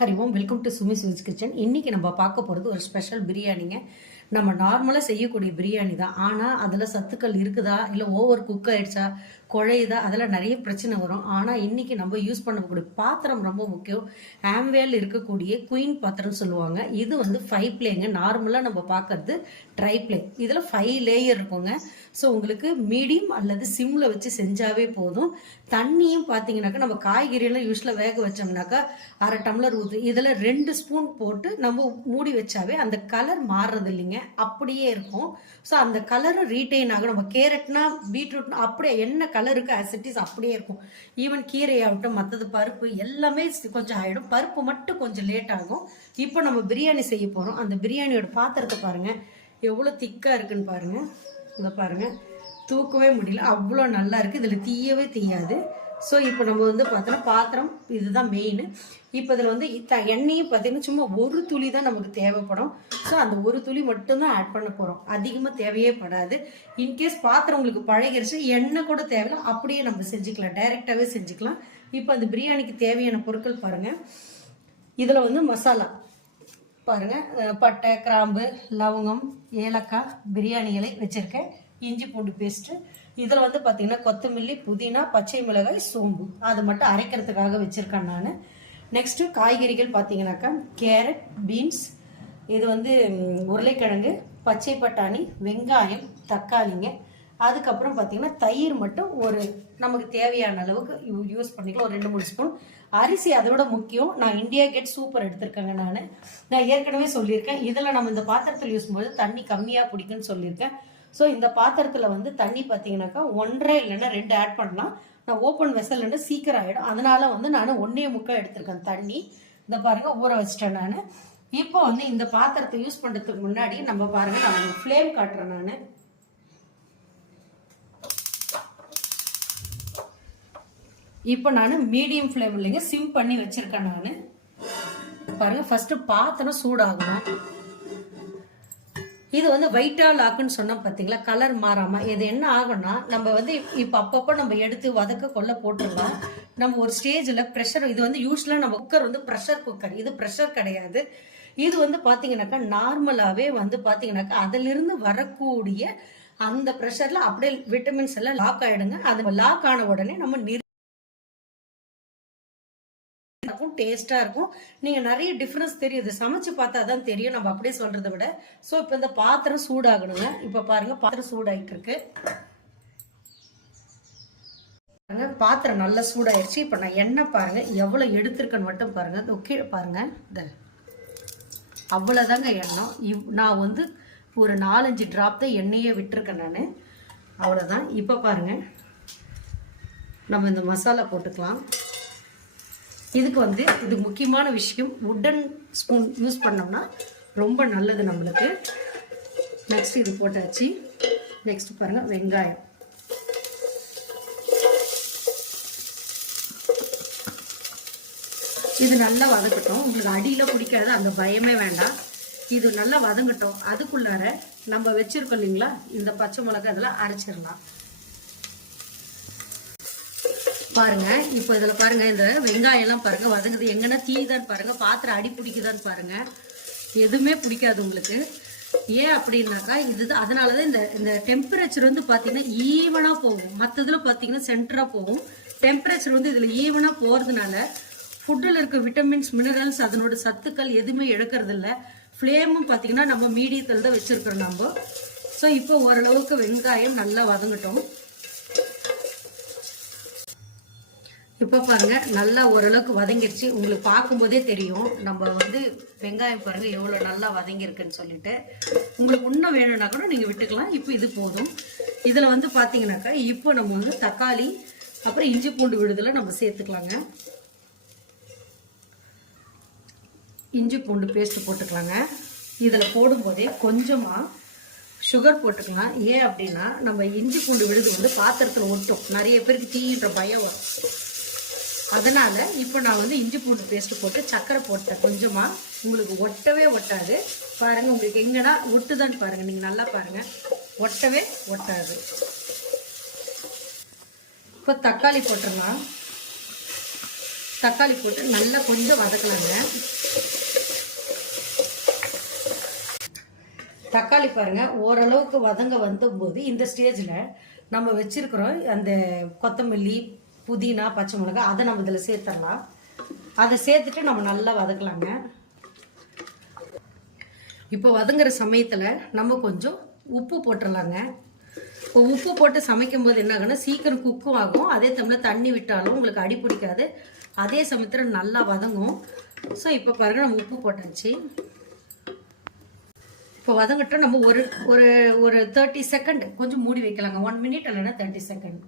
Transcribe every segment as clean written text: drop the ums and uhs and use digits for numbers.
Hari Om, welcome to Sumi sweets kitchen. இன்னைக்கு நம்ம பார்க்க போகிறது ஒரு ஸ்பெஷல் பிரியாணிங்க. நம்ம நார்மலாக செய்யக்கூடிய பிரியாணி தான். ஆனால் அதில் சத்துக்கள் இருக்குதா இல்லை ஓவர் குக் ஆயிடுச்சா, குழையுதா, அதெல்லாம் நிறைய பிரச்சனை வரும். ஆனால் இன்னைக்கு நம்ம யூஸ் பண்ணக்கூடிய பாத்திரம் ரொம்ப முக்கியம். ஆம்வேல் இருக்கக்கூடிய குயின் பாத்திரம்னு சொல்லுவாங்க. இது வந்து 5 பிளேங்க. நார்மலாக நம்ம பார்க்கறது ட்ரை பிளே. இதில் 5 லேயர் இருக்குங்க. ஸோ உங்களுக்கு மீடியம் அல்லது சிம்மில் வச்சு செஞ்சாவே போதும். தண்ணியும் பார்த்தீங்கன்னாக்கா நம்ம காய்கறியெல்லாம் யூஸ்வலாக வேக வச்சோம்னாக்கா 1/2 டம்ளர் ஊற்று, இதில் 2 ஸ்பூன் போட்டு நம்ம மூடி வச்சாவே அந்த கலர் மாறுறது இல்லைங்க, அப்படியே இருக்கும். ஸோ அந்த கலரும் ரீட்டைன் ஆகும். நம்ம கேரட்னா பீட்ரூட்னா அப்படியே என்ன கலருக்கு ஆசிட்டிஸ் அப்படியே இருக்கும். ஈவன் கீரையாகட்டும், மற்றது பருப்பு எல்லாமே கொஞ்சம் ஆகிடும். பருப்பு மட்டும் கொஞ்சம் லேட் ஆகும். இப்போ நம்ம பிரியாணி செய்ய போகிறோம். அந்த பிரியாணியோட பாத்திரத்தை பாருங்கள் எவ்வளோ திக்காக இருக்குன்னு பாருங்கள். இதை பாருங்கள், தூக்கவே முடியல, அவ்வளோ நல்லா இருக்குது. இதில் தீயவே தீயாது. ஸோ இப்போ நம்ம வந்து பார்த்தோன்னா பாத்திரம் இதுதான் மெயின். இப்போ இதில் வந்து எண்ணெயும் பார்த்தீங்கன்னா சும்மா ஒரு துளி தான் நமக்கு தேவைப்படும். ஸோ அந்த ஒரு துளி மட்டும்தான் ஆட் பண்ண போகிறோம். அதிகமாக தேவையே படாது. இன்கேஸ் பாத்திரம் உங்களுக்கு பழகிருச்சு, எண்ணெய் கூட தேவையில்லை, அப்படியே நம்ம செஞ்சுக்கலாம், டைரெக்டாகவே செஞ்சுக்கலாம். இப்போ அந்த பிரியாணிக்கு தேவையான பொருட்கள் பாருங்கள். இதில் வந்து மசாலா பாருங்கள், பட்டை, கிராம்பு, லவங்கம், ஏலக்காய், பிரியாணி இலை வச்சுருக்கேன். இஞ்சி பூண்டு பேஸ்ட்டு, இதில் வந்து பார்த்திங்கன்னா கொத்தமல்லி, புதினா, பச்சை மிளகாய், சோம்பு அது மட்டும் அரைக்கிறதுக்காக வச்சுருக்கேன் நான். நெக்ஸ்ட்டு காய்கறிகள் பார்த்தீங்கன்னாக்கா கேரட், பீன்ஸ், இது வந்து உருளைக்கிழங்கு, பச்சை பட்டாணி, வெங்காயம், தக்காளிங்க. அதுக்கப்புறம் பார்த்தீங்கன்னா தயிர் மட்டும் ஒரு நமக்கு தேவையான அளவுக்கு யூஸ் பண்ணிக்கலாம், ஒரு 2-3 ஸ்பூன். அரிசி அதை விட முக்கியம். நான் இந்தியா கேட் சூப்பர் எடுத்திருக்கேங்க. நான் ஏற்கனவே சொல்லியிருக்கேன், இதில் நம்ம இந்த பாத்திரத்தில் யூஸ் பண்ணும்போது தண்ணி கம்மியாக பிடிக்குன்னு சொல்லியிருக்கேன். ஸோ இந்த பாத்திரத்தில் வந்து தண்ணி பார்த்தீங்கன்னாக்கா 1.5 இல்லைன்னா 2 ஆட் பண்ணலாம். நான் ஓப்பன் வெசல்னா சீக்கிரம் ஆகிடும். அதனால வந்து நான் 1.25 எடுத்திருக்கேன் தண்ணி. இந்த பாருங்கள் ஊற வச்சிட்டேன் நான். இப்போ வந்து இந்த பாத்திரத்தை யூஸ் பண்ணுறதுக்கு முன்னாடி நம்ம பாருங்கள், நான் ஃப்ளேம் காட்டுறேன். நான் இப்போ மீடியம் ஃப்ளேம் இல்லைங்க, சிம் பண்ணி வச்சிருக்கேன். நான் பாருங்க, ஃபர்ஸ்ட் பாத்திரம் சூடாகணும். இது வந்து ஒயிட்டா லாக்குன்னு சொன்னா பார்த்தீங்களா, கலர் மாறாம. இது என்ன ஆகும்னா, நம்ம வந்து இப்போ அப்பப்போ நம்ம எடுத்து வதக்க கொள்ள போட்டுடலாம். நம்ம ஒரு ஸ்டேஜில் ப்ரெஷர், இது வந்து யூஸ்வலாக நம்ம குக்கர் வந்து ப்ரெஷர் குக்கர், இது ப்ரெஷர் கிடையாது. இது வந்து பார்த்தீங்கன்னாக்கா நார்மலாகவே வந்து பார்த்தீங்கன்னாக்கா அதிலிருந்து வரக்கூடிய அந்த ப்ரெஷரில் அப்படியே விட்டமின்ஸ் எல்லாம் லாக் ஆகிடுங்க. அது லாக் ஆன உடனே நம்ம டேஸ்டா இருக்கும். நீங்க நிறைய டிஃபரன்ஸ் தெரியுது, சமைச்சு பார்த்தா தான் தெரியும், நம்ம அப்படியே சொல்றதை விட. ஸோ இப்போ இந்த பாத்திரம் சூடாகணுங்க. இப்போ பாருங்க, பாத்திரம் சூடாயிட்டு இருக்கு. பாத்திரம் நல்லா சூடாயிருச்சு. இப்போ நான் எண்ணெய் பாருங்க எவ்வளவு எடுத்திருக்கேன்னு மட்டும் பாருங்க. ஓகே பாருங்க, அவ்வளவுதாங்க எண்ணெய். நான் வந்து ஒரு 4-5 டிராப் தான் எண்ணெயே விட்டுருக்கேன் நான், அவ்வளவுதான். இப்போ பாருங்க, நம்ம இந்த மசாலா போட்டுக்கலாம். இதுக்கு வந்து இது முக்கியமான விஷயம், உட்டன் ஸ்பூன் யூஸ் பண்ணோம்னா ரொம்ப நல்லது நம்மளுக்கு. நெக்ஸ்ட் இது போட்டாச்சு. நெக்ஸ்ட் பாருங்க, வெங்காயம். இது நல்லா வதக்கட்டும். உங்களுக்கு அடியில் பிடிக்காது, அந்த பயமே வேண்டாம். இது நல்லா வதங்கட்டும். அதுக்குள்ளார நம்ம வச்சிருக்கோம் இல்லைங்களா இந்த பச்சை மிளகாய், அதெல்லாம் அரைச்சிடலாம். பாருங்க, இப்போ இதில் பாருங்க, இந்த வெங்காயம் எல்லாம் பாருங்க வதங்குது. எங்கன்னா தீதான் பாருங்க, பாத்திரம் அடி பிடிக்குதான்னு பாருங்க. எதுவுமே பிடிக்காது உங்களுக்கு. ஏன் அப்படின்னாக்கா இதுதான், அதனால தான் இந்த டெம்பரேச்சர் வந்து பார்த்தீங்கன்னா ஈவனாக போகும். மற்றதுல பார்த்தீங்கன்னா சென்டராக போகும். டெம்பரேச்சர் வந்து இதில் ஈவனாக போகிறதுனால ஃபுட்டில் இருக்க விட்டமின்ஸ், மினரல்ஸ், அதனோட சத்துக்கள் எதுவுமே இழக்கிறது இல்லை. ஃப்ளேமும் பார்த்தீங்கன்னா நம்ம மீடியத்தில் தான் வச்சுருக்கிறோம் நம்ம. ஸோ இப்போ ஓரளவுக்கு வெங்காயம் நல்லா வதங்கட்டும். இப்போ பாருங்க, நல்லா ஓரளவுக்கு வதங்கிருச்சு. உங்களுக்கு பார்க்கும்போதே தெரியும், நம்ம வந்து வெங்காயம் பாருங்க எவ்வளோ நல்லா வதங்கியிருக்குன்னு சொல்லிட்டு. உங்களுக்கு இன்னும் வேணும்னா கூட நீங்கள் விட்டுக்கலாம். இப்போ இது போதும். இதில் வந்து பார்த்தீங்கன்னாக்கா இப்போ நம்ம வந்து தக்காளி, அப்புறம் இஞ்சி பூண்டு விடுதலை நம்ம சேர்த்துக்கலாங்க. இஞ்சி பூண்டு பேஸ்ட் போட்டுக்கலாங்க. இதில் போடும்போதே கொஞ்சமாக சுகர் போட்டுக்கலாம். ஏன் அப்படின்னா நம்ம இஞ்சி பூண்டு விடுது வந்து பாத்திரத்தில் ஒட்டும், நிறைய பேருக்கு தீன்ற பயம் வரும். அதனால இப்போ நான் வந்து இஞ்சி பூண்டு பேஸ்ட் போட்டு சர்க்கரை போட்டேன் கொஞ்சமாக. உங்களுக்கு ஒட்டவே ஒட்டாது பாருங்க. உங்களுக்கு எங்கன்னா ஒட்டுதான்னு பாருங்க, நீங்கள் நல்லா பாருங்க, ஒட்டவே ஒட்டாது. இப்போ தக்காளி போட்டுடலாம். தக்காளி போட்டு நல்லா கொஞ்சம் வதக்கலாங்க. தக்காளி பாருங்கள் ஓரளவுக்கு வதங்க வந்தபோது இந்த ஸ்டேஜில் நம்ம வச்சுருக்கிறோம் அந்த கொத்தமல்லி, புதினா, பச்சை மிளகாய், அதை நம்ம இதில் சேர்த்துடலாம். அதை சேர்த்துட்டு நம்ம நல்லா வதக்கலாங்க. இப்போ வதங்குற சமயத்தில் நம்ம கொஞ்சம் உப்பு போட்டுடலாங்க. இப்போ உப்பு போட்டு சமைக்கும் போது என்ன ஆகுன்னா சீக்கிரம் குக்கும் ஆகும். அதே டைமில் தண்ணி விட்டாலும் உங்களுக்கு அடி பிடிக்காது. அதே சமயத்தில் நல்லா வதங்கும். ஸோ இப்போ பாருங்கள் நம்ம உப்பு போட்டாச்சு. இப்போ வதங்கிட்டோம். நம்ம ஒரு ஒரு ஒரு 30 செகண்ட் கொஞ்சம் மூடி வைக்கலாங்க. 1 மினிட் இல்லைன்னா 30 செகண்ட்.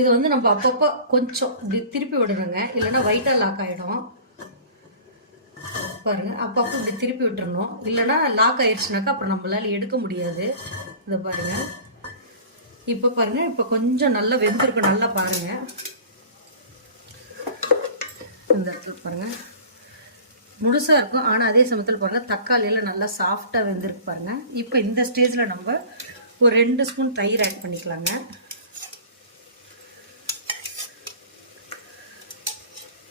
இது வந்து நம்ம அப்பப்போ கொஞ்சம் திருப்பி விடணுங்க, இல்லைன்னா வைட்டாக லாக் ஆகிடும். பாருங்கள் அப்பப்போ இப்படி திருப்பி விட்டுறணும், இல்லைன்னா லாக் ஆயிடுச்சுனாக்கா அப்புறம் நம்மளால எடுக்க முடியாது. இதை பாருங்கள். இப்போ பாருங்கள் இப்போ கொஞ்சம் நல்லா வெந்திருக்கு. நல்லா பாருங்கள் இந்த இடத்துல பாருங்கள் முழுசாக இருக்கும். ஆனால் அதே சமயத்தில் பாருங்கள் தக்காளியில் நல்லா சாஃப்டாக வெந்திருக்கு பாருங்கள். இப்போ இந்த ஸ்டேஜில் நம்ம ஒரு 2 ஸ்பூன் தயிர் ஆட் பண்ணிக்கலாங்க.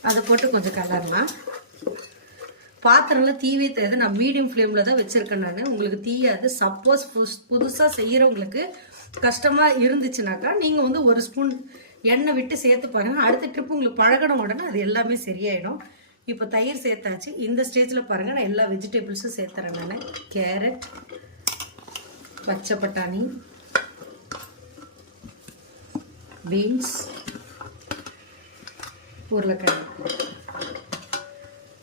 அதை போட்டு கொஞ்சம் கலரலாம். பாத்திரம்லாம் தீவே தெரியாது. நான் மீடியம் ஃப்ளேமில் தான் வச்சுருக்கேன். நான் உங்களுக்கு தீயாது. சப்போஸ் புதுசாக செய்கிறவங்களுக்கு கஷ்டமாக இருந்துச்சுனாக்கா நீங்கள் வந்து 1 ஸ்பூன் எண்ணெய் விட்டு சேர்த்து பாருங்கள். அடுத்த ட்ரிப் உங்களுக்கு பழகணும் உடனே அது எல்லாமே சரியாயிடும். இப்போ தயிர் சேர்த்தாச்சு. இந்த ஸ்டேஜில் பாருங்கள் நான் எல்லா வெஜிடபிள்ஸும் சேர்த்துறேன். நான் கேரட், பச்சை பட்டாணி, பீன்ஸ், உருளைக்கிழங்கு.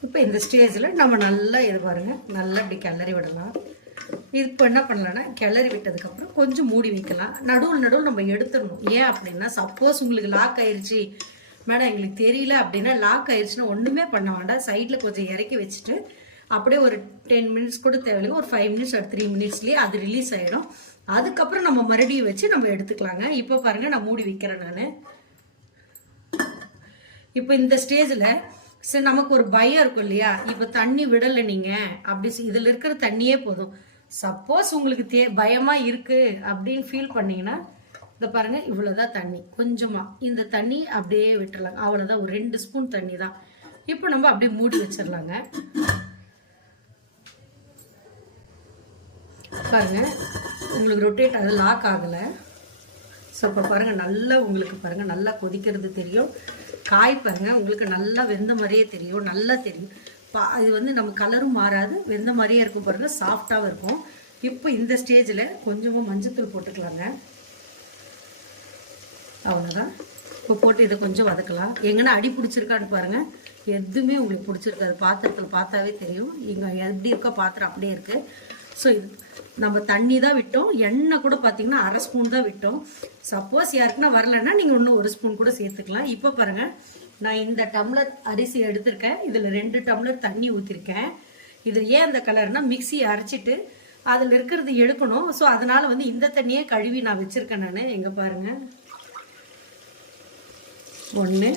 இப்போ இந்த ஸ்டேஜில் நம்ம நல்லா இது பாருங்கள் நல்லா இப்படி கிளறி விடலாம். இப்போ என்ன பண்ணலான்னா கிளறி விட்டதுக்கப்புறம் கொஞ்சம் மூடி வைக்கலாம். நடுவில் நம்ம எடுத்துடணும். ஏன் அப்படின்னா சப்போஸ் உங்களுக்கு லாக் ஆயிடுச்சு மேடம் எங்களுக்கு தெரியல அப்படின்னா, லாக் ஆயிடுச்சுன்னா ஒன்றுமே பண்ண வேண்டாம். சைடில் கொஞ்சம் இறக்கி வச்சுட்டு அப்படியே ஒரு 10 மினிட்ஸ் கூட தேவையில்லை, ஒரு 5 மினிட்ஸ் ஒரு 3 மினிட்ஸ்லேயே அது ரிலீஸ் ஆகிடும். அதுக்கப்புறம் நம்ம மறுபடியும் வச்சு நம்ம எடுத்துக்கலாங்க. இப்போ பாருங்கள் நான் மூடி வைக்கிறேன். நான் இப்போ இந்த ஸ்டேஜில் சரி நமக்கு ஒரு பயம் இருக்கும் இல்லையா, இப்போ தண்ணி விடலை நீங்கள் அப்படி இதில் இருக்கிற தண்ணியே போதும். சப்போஸ் உங்களுக்கு பயமாக இருக்குது அப்படின்னு ஃபீல் பண்ணிங்கன்னா இதை பாருங்கள் இவ்வளோதான் தண்ணி, கொஞ்சமாக இந்த தண்ணி அப்படியே விட்டுறலாங்க. அவ்வளோதான், ஒரு 2 ஸ்பூன் தண்ணி தான். இப்போ நம்ம அப்படியே மூடி வச்சிடலாங்க. பாருங்கள் உங்களுக்கு ரொட்டேட் அது லாக் ஆகலை. ஸோ இப்போ பாருங்கள் நல்லா உங்களுக்கு பாருங்கள் நல்லா கொதிக்கிறது தெரியும். காய் பாருங்கள் உங்களுக்கு நல்லா வெந்த மாதிரியே தெரியும், நல்லா தெரியும். இது வந்து நம்ம கலரும் மாறாது, வெந்த மாதிரியே இருக்கும் பாருங்கள், சாஃப்டாகவும் இருக்கும். இப்போ இந்த ஸ்டேஜில் கொஞ்சமாக மஞ்சத்தூள் போட்டுக்கலாங்க. அவ்வளோதான். இப்போ போட்டு இதை கொஞ்சம் வதக்கலாம். எங்கன்னா அடி பிடிச்சிருக்கான்னு பாருங்கள். எதுவுமே உங்களுக்கு பிடிச்சிருக்காது, பாத்திரத்தில் பார்த்தாவே தெரியும். இங்கே எப்படி இருக்கோ பாத்திரம் அப்படியே இருக்குது. ஸோ இது நம்ம தண்ணி தான் விட்டோம், எண்ணெய் கூட பார்த்தீங்கன்னா 1/2 ஸ்பூன் தான் விட்டோம். சப்போஸ் யாருக்குன்னா வரலைன்னா நீங்கள் இன்னும் 1 ஸ்பூன் கூட சேர்த்துக்கலாம். இப்போ பாருங்கள் நான் இந்த டம்ளர் அரிசி எடுத்திருக்கேன், இதில் 2 டம்ளர் தண்ணி ஊற்றிருக்கேன். இது ஏன் அந்த கலர்னா மிக்ஸி அரைச்சிட்டு அதில் இருக்கிறது எடுக்கணும். ஸோ அதனால் வந்து இந்த தண்ணியே கழுவி நான் வச்சுருக்கேன். நான் எங்கே பாருங்கள் 1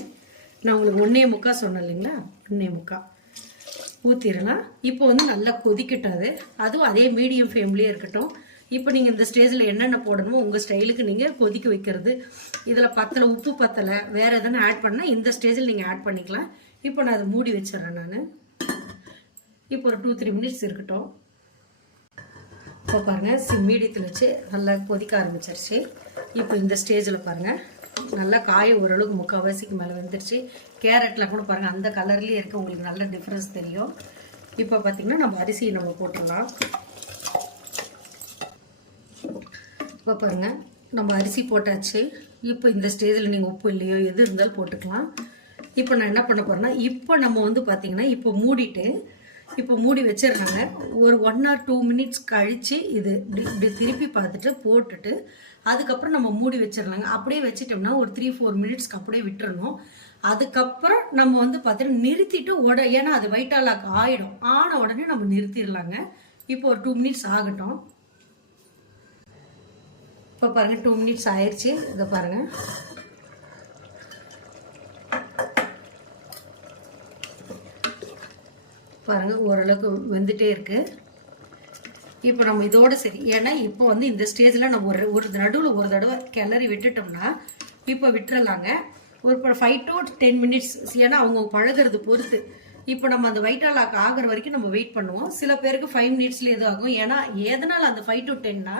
நான் உங்களுக்கு 1.25 சொன்னேன் இல்லைங்களா, 1.25 ஊற்றிடலாம். இப்போ வந்து நல்லா கொதிக்கட்டாது, அதுவும் அதே மீடியம் ஃப்ளேம்லேயே இருக்கட்டும். இப்போ நீங்கள் இந்த ஸ்டேஜில் என்னென்ன போடணுமோ உங்கள் ஸ்டைலுக்கு நீங்கள் கொதிக்க வைக்கிறது. இதில் பத்தலை, உப்பு பத்தலை, வேறு எதனா ஆட் பண்ணால் இந்த ஸ்டேஜில் நீங்கள் ஆட் பண்ணிக்கலாம். இப்போ நான் அதை மூடி வச்சிடறேன். நான் இப்போ ஒரு 2-3 மினிட்ஸ் இருக்கட்டும். இப்போ பாருங்கள் மீடியத்தில் வச்சு நல்லா கொதிக்க ஆரம்பிச்சிருச்சு. இப்போ இந்த ஸ்டேஜில் பாருங்கள் நல்லா காய் ஓரளவுக்கு 3/4 மேலே வந்துருச்சு. கேரட்லாம் கூட பாருங்கள் அந்த கலர்லேயே இருக்குது, உங்களுக்கு நல்ல டிஃப்ரென்ஸ் தெரியும். இப்போ பார்த்திங்கன்னா நம்ம அரிசியை நம்ம போட்டுடலாம். இப்போ பாருங்கள் நம்ம அரிசி போட்டாச்சு. இப்போ இந்த ஸ்டேஜில் நீங்கள் உப்பு இல்லையோ எது இருந்தாலும் போட்டுக்கலாம். இப்போ நான் என்ன பண்ண போகிறேன்னா, இப்போ நம்ம வந்து பார்த்திங்கன்னா இப்போ மூடிட்டு இப்போ மூடி வச்சிடுறாங்க. ஒரு 1 or 2 மினிட்ஸ் கழித்து இது இப்படி திருப்பி பார்த்துட்டு போட்டுட்டு அதுக்கப்புறம் நம்ம மூடி வச்சிடலாங்க. அப்படியே வச்சிட்டோம்னா ஒரு 3-4 மினிட்ஸ்க்கு அப்படியே விட்டுறணும். அதுக்கப்புறம் நம்ம வந்து பார்த்தீங்கன்னா நிறுத்திட்டு ஏன்னா அது வைட்டாலாக் ஆகிடும். ஆன உடனே நம்ம நிறுத்திடலாங்க. இப்போ ஒரு 2 மினிட்ஸ் ஆகட்டும். இப்போ பாருங்கள் 2 மினிட்ஸ் ஆயிடுச்சு. இதை பாருங்கள் பாருங்கள் ஓரளவுக்கு வெந்துட்டே இருக்குது. இப்போ நம்ம இதோட சரி, ஏன்னா இப்போ வந்து இந்த ஸ்டேஜில் நம்ம ஒரு நடுவில் ஒரு தடவை கிளறி விட்டுட்டோம்னா இப்போ விட்டுறலாங்க. ஒரு 5 to 10 மினிட்ஸ், ஏன்னா அவங்க பழகிறது பொறுத்து. இப்போ நம்ம அந்த வைட்டா லாக் ஆகிற வரைக்கும் நம்ம வெயிட் பண்ணுவோம். சில பேருக்கு 5 மினிட்ஸ்ல எது ஆகும். ஏன்னா எதனால அந்த 5 to 10னா,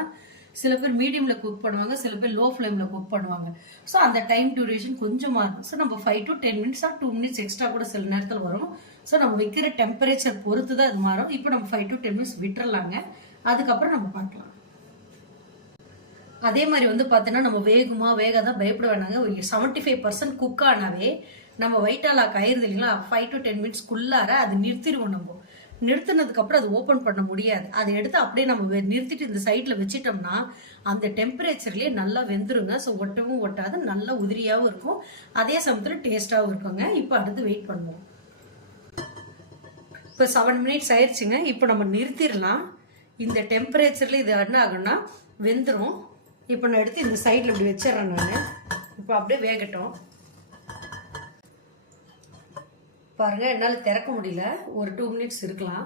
சில பேர் மீடியம்ல குக் பண்ணுவாங்க, சில பேர் லோ ஃப்ளேம்ல குக் பண்ணுவாங்க. ஸோ அந்த டைம் டியூரேஷன் கொஞ்சமா இருக்கும். ஸோ நம்ம 5 to 10 minutes R 2 minutes extra கூட சில நேரத்தில் வரும். ஸோ நம்ம வைக்கிற டெம்பரேச்சர் பொறுத்து தான் அது மாறும். இப்போ நம்ம 5 to 10 மினிட்ஸ் விட்டுறலாங்க. அதுக்கப்புறம் நம்ம பார்க்கலாம். அதே மாதிரி வந்து பார்த்தீங்கன்னா நம்ம வேகுமா வேகாதான் பயப்பட வேணாங்க. ஒரு 75% குக் ஆனாவே நம்ம வைட்டா லாக் ஆயிருது இல்லைங்களா, 5 to 10 மினிட்ஸ்க்குள்ளார அது நிறுத்திடுவோம். நம்ம நிறுத்தினதுக்கு அப்புறம் அது ஓப்பன் பண்ண முடியாது. அதை எடுத்து அப்படியே நம்ம நிறுத்திட்டு இந்த சைட்ல வச்சிட்டோம்னா அந்த டெம்பரேச்சர்லயே நல்லா வெந்துருங்க. ஸோ ஒட்டவும் ஒட்டாது, நல்லா உதிரியாகவும் இருக்கும், அதே சமயத்தில் டேஸ்டாகவும் இருக்குங்க. இப்போ அடுத்து வெயிட் பண்ணுவோம். இப்போ 7 மினிட்ஸ் ஆயிடுச்சுங்க. இப்போ நம்ம நிறுத்திடலாம். இந்த டெம்பரேச்சர்ல இது என்ன ஆகும்னா வெந்துடும். இப்போ நான் எடுத்து இந்த சைடில் இப்படி வச்சிடறேன் நான். இப்போ அப்படியே வேகட்டும். பாருங்க, என்னால் திறக்க முடியல. ஒரு 2 மினிட்ஸ் இருக்கலாம்.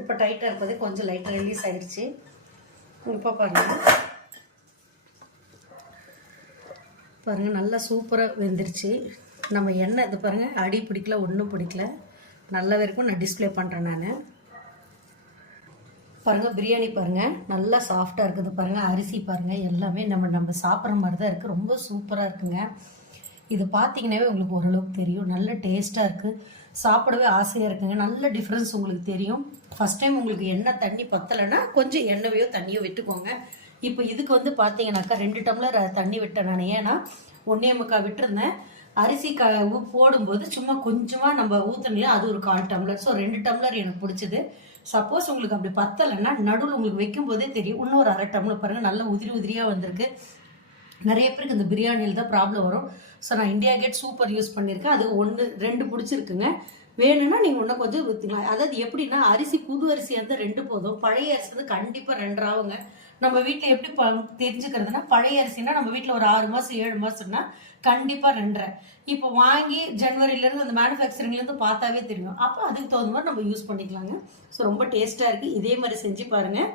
இப்போ டைட்டாக இருப்பது கொஞ்சம் லைட்டாக ரிலீஸ் ஆயிடுச்சு. இப்போ பாருங்க பாருங்க நல்லா சூப்பராக வெந்துருச்சு. நம்ம எண்ணெய் இது பாருங்க, அடி பிடிக்கல, ஒன்றும் பிடிக்கல, நல்லா இருக்கும். நான் டிஸ்பிளே பண்ணுறேன் நான். பாருங்க பிரியாணி பாருங்க நல்லா சாஃப்டாக இருக்குது. பாருங்க அரிசி பாருங்க எல்லாமே நம்ம சாப்பிட்ற மாதிரி தான் இருக்குது. ரொம்ப சூப்பராக இருக்குங்க. இது பார்த்தீங்கன்னாவே உங்களுக்கு ஓரளவுக்கு தெரியும். நல்ல டேஸ்ட்டாக இருக்குது, சாப்பிடவே ஆசையாக இருக்குங்க. நல்ல டிஃப்ரென்ஸ் உங்களுக்கு தெரியும். ஃபர்ஸ்ட் டைம் உங்களுக்கு எண்ணெய் தண்ணி பத்தலைன்னா கொஞ்சம் எண்ணெயோ தண்ணியோ விட்டுக்கோங்க. இப்போ இதுக்கு வந்து பார்த்தீங்கன்னாக்கா 2 டம்ளர் தண்ணி விட்டேன் நான். ஏன்னா 1.25 விட்டுருந்தேன். அரிசி போடும்போது சும்மா கொஞ்சமாக நம்ம ஊற்றலையா, அது ஒரு 1/4 டம்ளர். ஸோ 2 டம்ளர் எனக்கு பிடிச்சது. சப்போஸ் உங்களுக்கு அப்படி பத்தலைன்னா நடுவில் உங்களுக்கு வைக்கும் போதே தெரியும், இன்னும் ஒரு 1/2 டம்ளர் பாருங்கள் நல்லா உதிரியாக வந்திருக்கு. நிறைய பேருக்கு இந்த பிரியாணியில் தான் ப்ராப்ளம் வரும். ஸோ நான் இந்தியா கேட் சூப்பர் யூஸ் பண்ணியிருக்கேன். அது 1-2 பிடிச்சிருக்குங்க. வேணும்னா நீங்கள் இன்னும் கொஞ்சம் ஊற்றிக்கலாம். அதாவது எப்படின்னா அரிசி புது அரிசி வந்து 2 போதும், பழைய அரிசி வந்து கண்டிப்பாக 2 ஆகுங்க. நம்ம வீட்டில் எப்படி தெரிஞ்சுக்கிறதுனா, பழைய அரிசினா நம்ம வீட்டில் ஒரு 6 மாதம் 7 மாதம்னா கண்டிப்பாக 2.5. இப்போ வாங்கி ஜனவரியிலேருந்து அந்த மேனுஃபேக்சரிங்லேருந்து பார்த்தாவே தெரியும். அப்போ அதுக்கு தகுந்த மாதிரி நம்ம யூஸ் பண்ணிக்கலாங்க. ஸோ ரொம்ப டேஸ்ட்டாக இருக்குது. இதே மாதிரி செஞ்சு பாருங்கள்.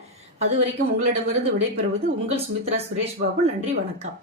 அது வரைக்கும் உங்களிடமிருந்து விடைபெறுவது உங்கள் சுமித்ரா சுரேஷ் பாபு. நன்றி, வணக்கம்.